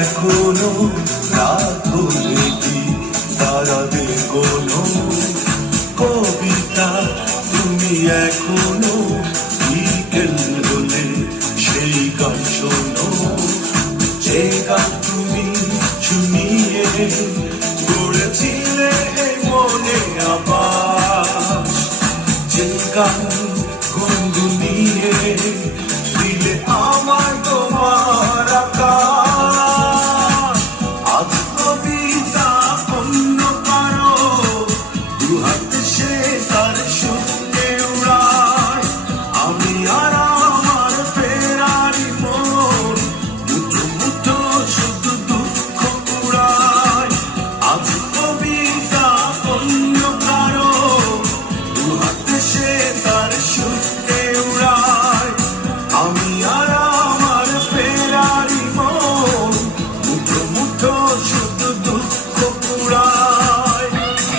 এখনো রাত হলে কি তারাদের কোনো কবিতা, তুমি এখনো বিকেল হলে সেই গান শোনো, যে গান তুমি শুনিয়ে গড়েছিলে মনে আবার, যে গান